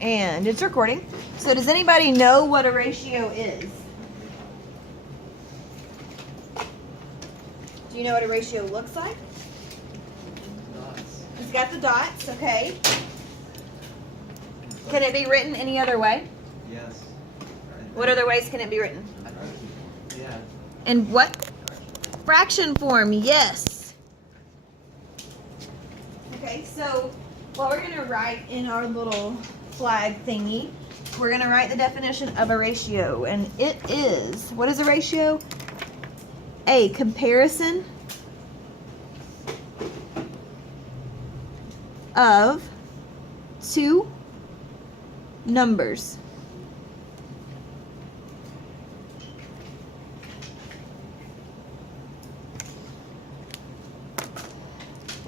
And it's recording. So does anybody know what a ratio is? Do you know what a ratio looks like? Dots. It's got the dots, okay. Can it be written any other way? Yes. What other ways can it be written? Yeah. In what? Fraction form, yes. Okay, so what we're going to write in our little flag thingy, we're going to write the definition of a ratio, and it is, what is a ratio? A comparison of two numbers.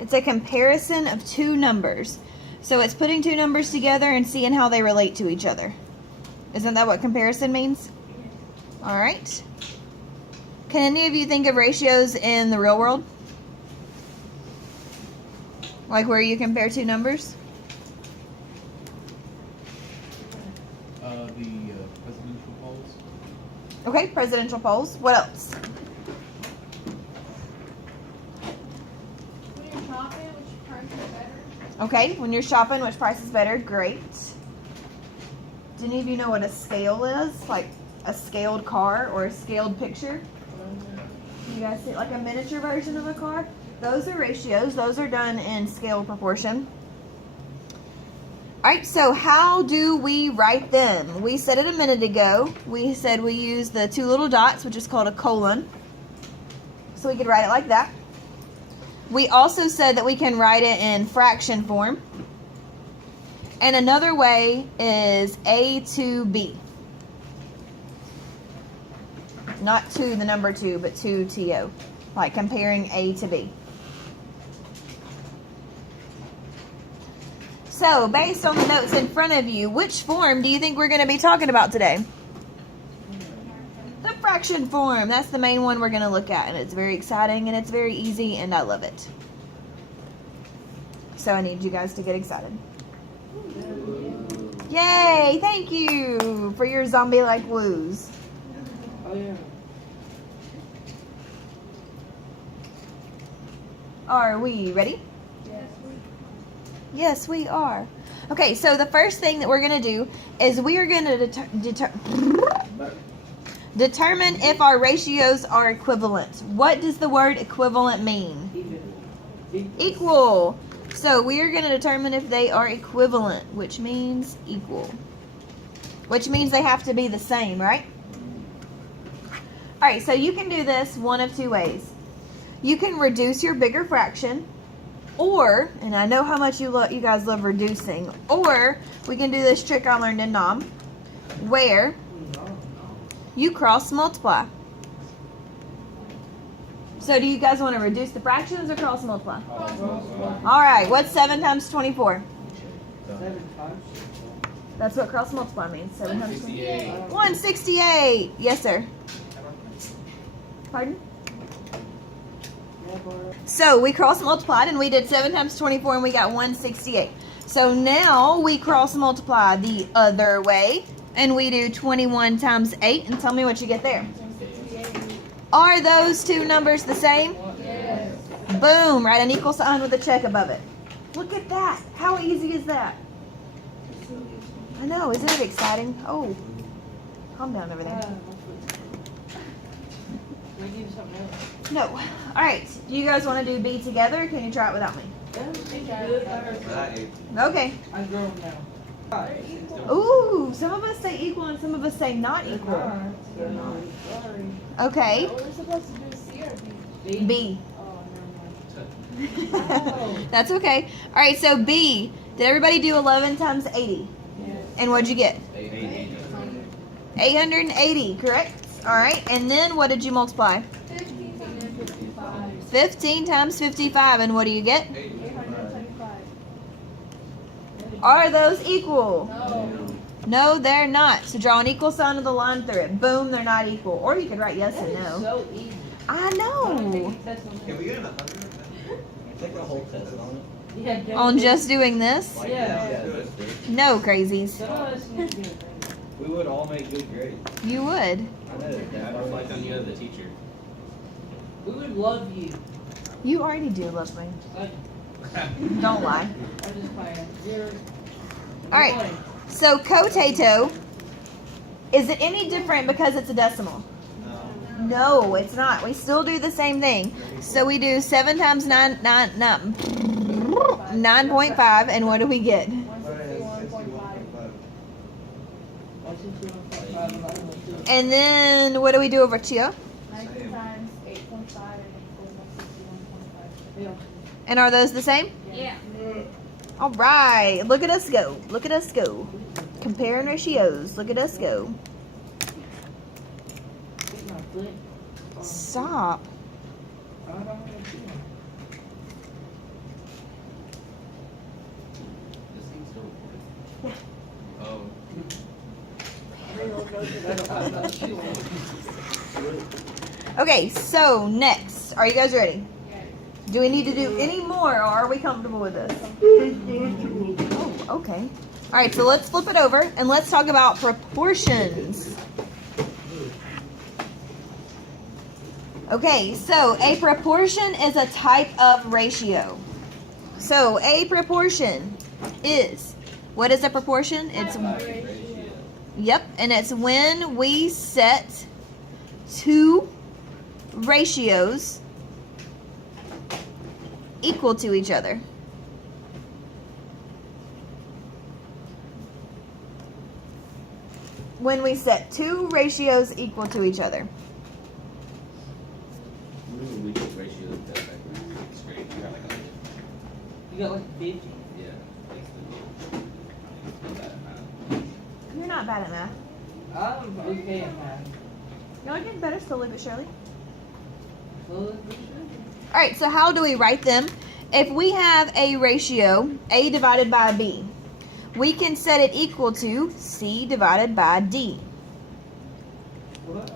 It's a comparison of two numbers. So it's putting two numbers together and seeing how they relate to each other. Isn't that what comparison means? All right. Can any of you think of ratios in the real world? Like where you compare two numbers? The presidential polls. Okay, presidential polls. What else? When you're shopping, which price is better? Okay, when you're shopping, which price is better? Great. Do any of you know what a scale is? Like a scaled car or a scaled picture? You guys see like a miniature version of a car? Those are ratios. Those are done in scale proportion. Alright, so how do we write them? We said it a minute ago. We said we use the two little dots, which is called a colon. So we could write it like that. We also said that we can write it in fraction form. And another way is A to B. Not to the number 2, but to TO. Like comparing A to B. So, based on the notes in front of you, which form do you think we're going to be talking about today? The fraction form. That's the main one we're going to look at. And it's very exciting and it's very easy and I love it. So I need you guys to get excited. Yay! Thank you for your zombie-like woos. Oh yeah. Are we ready? Yes, we are. Okay, so the first thing that we're going to do is we are going to determine if our ratios are equivalent. What does the word equivalent mean? Equal. So we are going to determine if they are equivalent, which means equal. Which means they have to be the same, right? Alright, so you can do this one of two ways. You can reduce your bigger fraction, or, and I know how much you guys love reducing, or we can do this trick I learned in NOM, where you cross multiply. So do you guys want to reduce the fractions or cross multiply? Alright, what's 7 times 24? 7 times. That's what cross multiply means. 7 times 24. 168. 168. Yes, sir. Pardon? So we cross multiplied and we did 7 times 24 and we got 168. So now we cross multiply the other way and we do 21 times 8 and tell me what you get there. Are those two numbers the same? Yes. Boom, write an equal sign with a check above it. Look at that. How easy is that? I know, isn't it exciting? Oh, calm down over there. We need something else. No. All right. Do you guys want to do B together? Or can you try it without me? Okay. I'm grown now. Ooh, some of us say equal and some of us say not equal. Sorry. Okay. What we're supposed to do is C or B? B. Oh, never mind. That's okay. All right. So B. Did everybody do 11 times 80? Yes. And what'd you get? 880. Correct. All right. And then what did you multiply? 15 times 55. 15 times 55. And what do you get? 825. Are those equal? No. No, they're not. So draw an equal sign of the line through it. Boom, they're not equal. Or you could write yes and no. So easy. I know. That's Can we get an 100? Take a whole test on it. Yeah, on just doing this? Like Yeah. this, No, crazies. Some of us need to get it. we would all make good grades. You would. I know that. Yeah, I reflect on you as a teacher. We would love you. You already do love me. Like, Don't lie. I'm just playing. You're. All right. So cotato, is it any different because it's a decimal? No, it's not. We still do the same thing. So we do 7 times 9.5, and what do we get? 161.5. That's what you want to talk about, but I don't do it. And then what do we do over here? 90 times 8.5 and equals 161.5. Yeah. And are those the same? Yeah. All right. Look at us go. Look at us go. Comparing ratios. Look at us go. Get my foot. Stop. I don't want to see him. This thing's still recording. Oh. Okay, so next. Are you guys ready? Yes. Do we need to do any more, or are we comfortable with this? Oh, okay. All right, so let's flip it over and let's talk about proportions. Okay, so a proportion is a type of ratio. So a proportion is, what is a proportion? It's, yep, and it's when we set two ratios equal to each other. When we set two ratios equal to each other. We get ratios that like straight. You got like a You got like 50. yeah. You're not bad at math. I'm okay at math. You're getting better slowly but surely. Slowly but surely. Alright, so how do we write them? If we have a ratio, A divided by B, we can set it equal to C divided by D. What?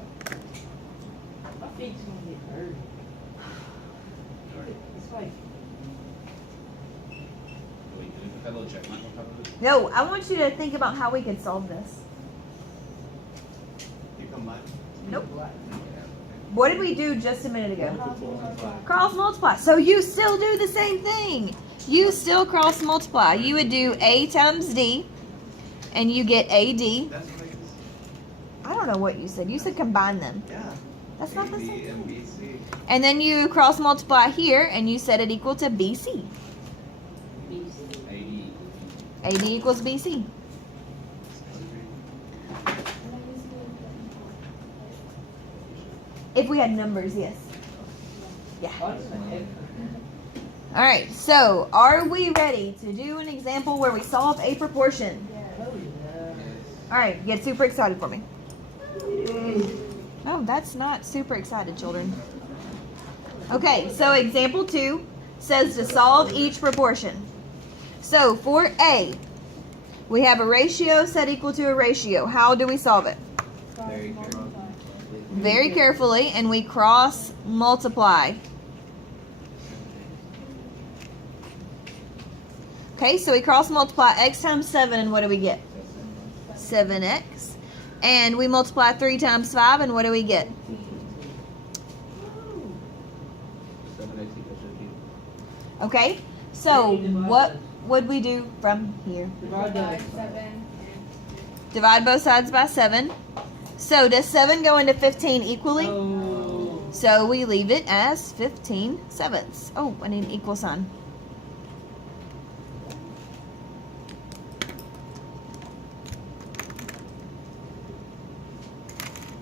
My feet's gonna get hurt. It's like, Wait, a little check mark on top of it. No, I want you to think about how we could solve this. You combine. Nope. black. What did we do just a minute ago? Cross multiply. So you still do the same thing. You still cross multiply. You would do A times D, and you get AD. That's what it is. I don't know what you said. You said combine them. Yeah. That's not the AB same and thing. BC. And then you cross multiply here, and you set it equal to BC. Beast. AD. AD equals BC. If we had numbers, yes. Yeah. What's the heck? All right. So, are we ready to do an example where we solve a proportion? Oh, yeah. All right. Get super excited for me. Oh, that's not super excited, children. Okay. So, example 2 says to solve each proportion. So, for A, we have a ratio set equal to a ratio. How do we solve it? Very careful. Very carefully, and we cross multiply. Okay, so we cross multiply x times 7, and what do we get? 7x. And we multiply 3 times 5, and what do we get? 7x equals 15. Okay, so what would we do from here? Divide Divide that. 7 and Divide both sides by 7. So does 7 go into 15 equally? Oh. So we leave it as 15 sevenths. Oh, I need an equal sign.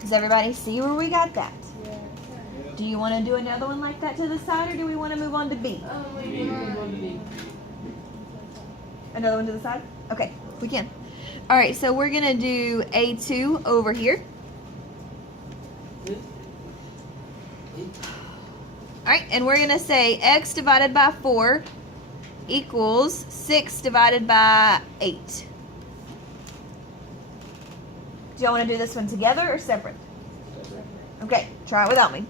Does everybody see where we got that? yeah. Do you want to do another one like that to the side, or do we want to move on to B? Another one to the side? Okay, we can. All right, so we're going to do A2 over here. All right, and we're going to say x divided by 4 equals 6 divided by 8. Do y'all want to do this one together or separate? Okay, try it without me.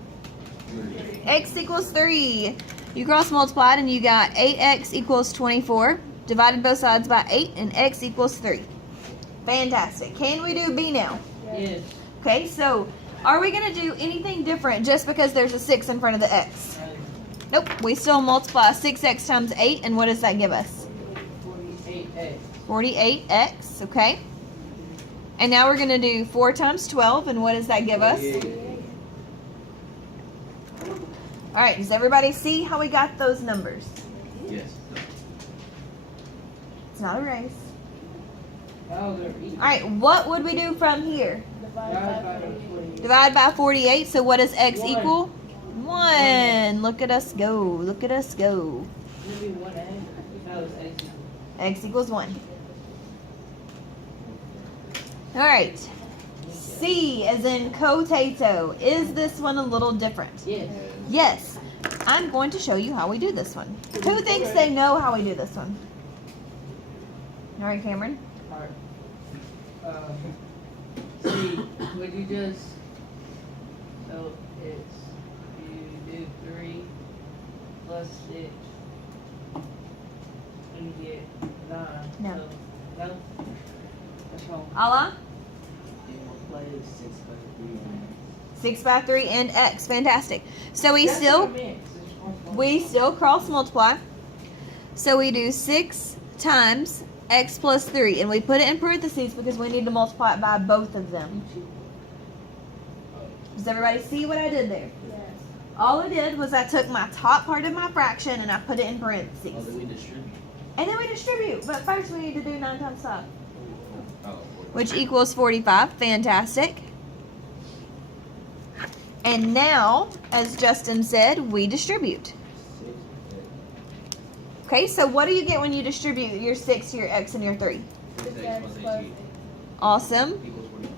X equals 3. You cross multiplied and you got 8x equals 24. Divided both sides by 8 and x equals 3. Fantastic. Can we do B now? Yes. Okay, so are we going to do anything different just because there's a 6 in front of the x? Nope. We still multiply 6x times 8, and what does that give us? 48X. 48x, okay? And now we're going to do 4 times 12, and what does that give us? All right, does everybody see how we got those numbers? Yes. It's not a race. Oh, they're equal. All right, what would we do from here? Divide by 48. Divide by 48, so what does x One. equal? 1. Look at us go. Look at us go. It'd be 1A. No, it's X. X equals 1. All right. C as in potato. Is this one a little different? Yes. Yes. I'm going to show you how we do this one. Who thinks they know how we do this one? All right, Cameron. Alright. See, would you just, so it's, you do 3 plus 6, and you get 9. No. So, no? That's wrong. Allah? You multiply 6 by 3 and 6 by 3 and x. Fantastic. So we That's still... what I meant, 'cause it's wrong. We still cross multiply. So we do 6 times x plus 3. And we put it in parentheses because we need to multiply it by both of them. Does everybody see what I did there? Yes. All I did was I took my top part of my fraction and I put it in Oh, parentheses. then we distribute. And then we distribute. But first we need to do 9 times 5. Oh, Which equals 45. Fantastic. And now, as Justin said, we distribute. 6. Okay, so what do you get when you distribute your 6 to your x and your 3? 6x plus 18 Awesome. equals 45.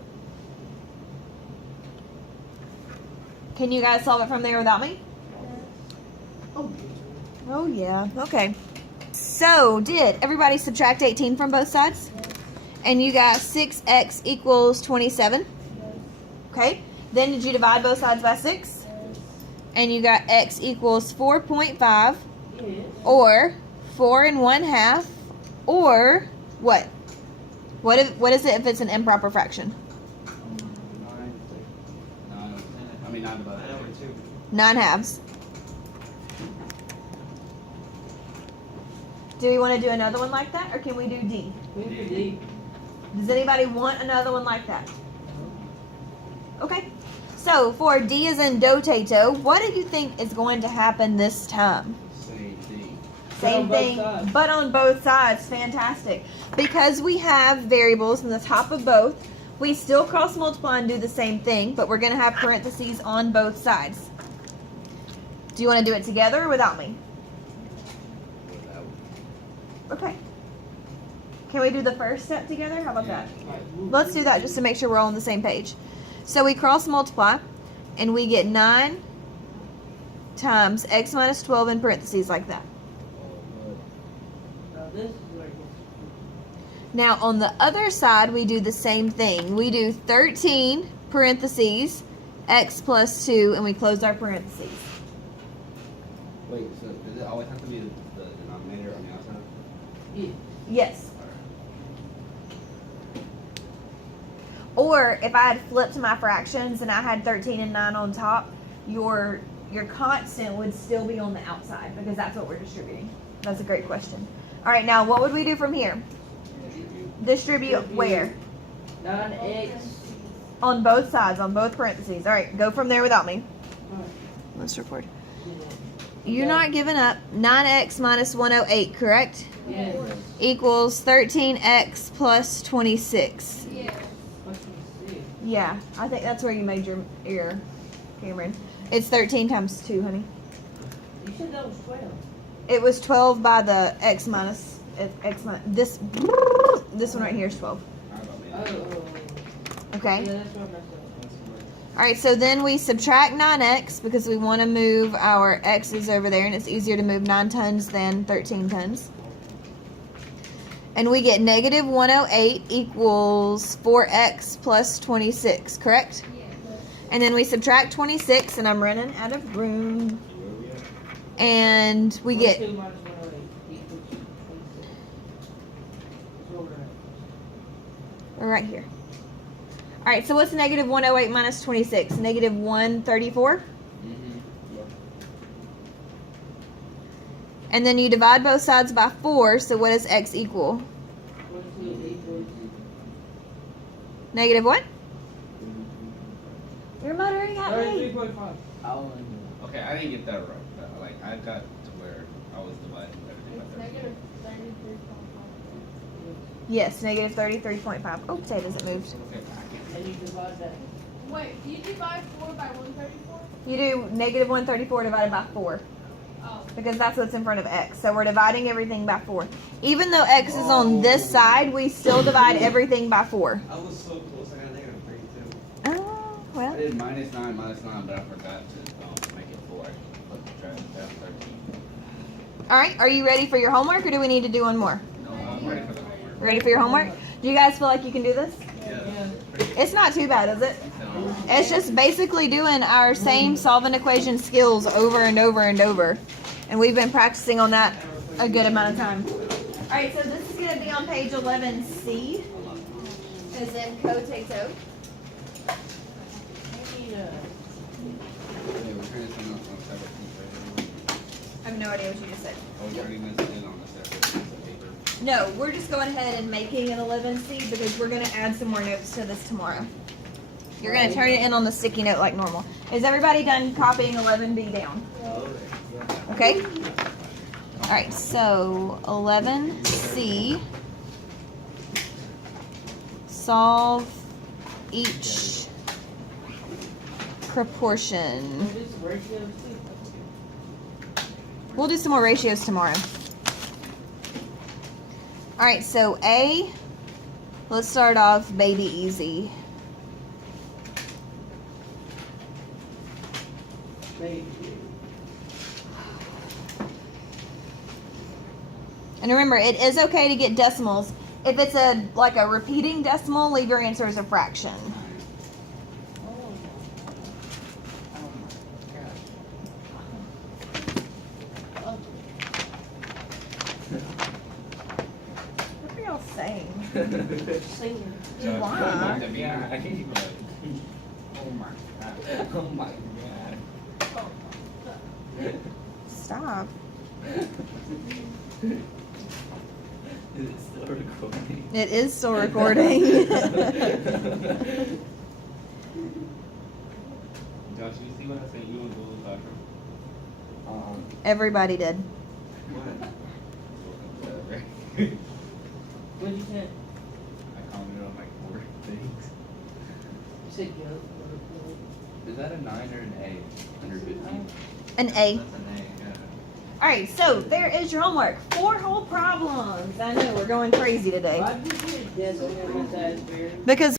Can you guys solve it from there without me? Oh, yeah. Okay. So, did everybody subtract 18 from both sides? And you got 6x equals 27. Okay. Then did you divide both sides by 6? And you got x equals 4.5 Yes. or 4 1/2 or what? What is it if it's an improper fraction? 9 I mean, 9 divided by over 2. 9 halves. Do we want to do another one like that, or can we do D? We could do, Does anybody want another one like that? Okay. So for D as in dotato, what do you think is going to happen this time? Same thing. Same on both thing, sides. but on both sides. Fantastic. Because we have variables in the top of both, we still cross multiply and do the same thing, but we're going to have parentheses on both sides. Do you want to do it together or without me? Without. Okay. Can we do the first step together? How about that? like, Let's do that just to make sure we're all on the same page. So we cross multiply, and we get 9 times x minus 12 in parentheses like that. now this is where it gets. Now on the other side, we do the same thing. We do 13 parentheses x plus 2, and we close our parentheses. Wait, so does it always have to be the denominator on the outside? Yeah. Yes. Or if I had flipped my fractions and I had 13 and 9 on top, your constant would still be on the outside because that's what we're distributing. That's a great question. All right, now what would we do from here? Distribute where? 9X. On both sides, on both parentheses. All right, go from there without me. Alright. Let's record. You're not giving up. 9x minus 108, correct? Yes. Equals 13x plus 26. What can you see? Yeah, I think that's where you made your error, Cameron. It's 13 times 2, honey. You said that was 12. It was 12 by the x minus this one right here is 12. Okay. Yeah, that's what I messed up. All right, so then we subtract 9x because we want to move our x's over there, and it's easier to move 9 tons than 13 tons. And we get negative 108 equals 4x plus 26, correct? And then we subtract 26, and I'm running out of room. And we get 22 minus 108 equals 26. That's what we're at. right here. All right, so what's negative 108 minus 26? Negative 134. Yep. And then you divide both sides by 4, so what does x equal? 22 equals. Negative what? You're muttering at me. 33.5. I want to. Okay, I didn't get that right. Like, I got to where I was dividing everything It's by 13. negative 33.5. Yes, negative 33.5. Oh, potatoes, it moved. Okay, I And you divide that. Wait, do you divide 4 by 134? You do negative 134 divided by 4. Oh. Because that's what's in front of x. So we're dividing everything by 4. Even though x is on this side, we still divide everything by 4. I was so close, I got negative 32. Oh, I well. did minus 9, but I forgot to make it 4. I put the trash down 13. Alright, are you ready for your homework or do we need to do one more? No, I'm ready for the homework. Ready for your homework? Do you guys feel like you can do this? Yeah. It's not too bad, is it? So, It's just basically doing our same solving equation skills over and over and over. And we've been practicing on that a good amount of time. Alright, so this is going to be on page 11C. As in potato. We need yeah, we're trying to send out on a separate piece right now. I have no idea what you just said. Oh, we already missed it on a separate piece of paper. No, we're just going ahead and making an 11C because we're going to add some more notes to this tomorrow. You're going to turn it in on the sticky note like normal. Is everybody done copying 11B down? Okay? Alright, so 11C. Solve each proportion. this ratio too. We'll do some more ratios tomorrow. Alright, so A, let's start off baby easy. Baby. And remember, it is okay to get decimals. If it's like a repeating decimal, leave your answer as a fraction. What are y'all saying? Singing. Why? To be honest, I can't even like, Oh my god. Oh my god. Stop. Is it still recording? It is still recording. Josh, you see what I sent you on Google Classroom? Everybody did. What? What'd you say? I commented on like 4 things. You said go. Is that a 9 or an A? 150? An A. That's an A, yeah. Alright, so there is your homework. 4 whole problems. I know, we're going crazy today. Why did you get a decimal in this Asbury? Because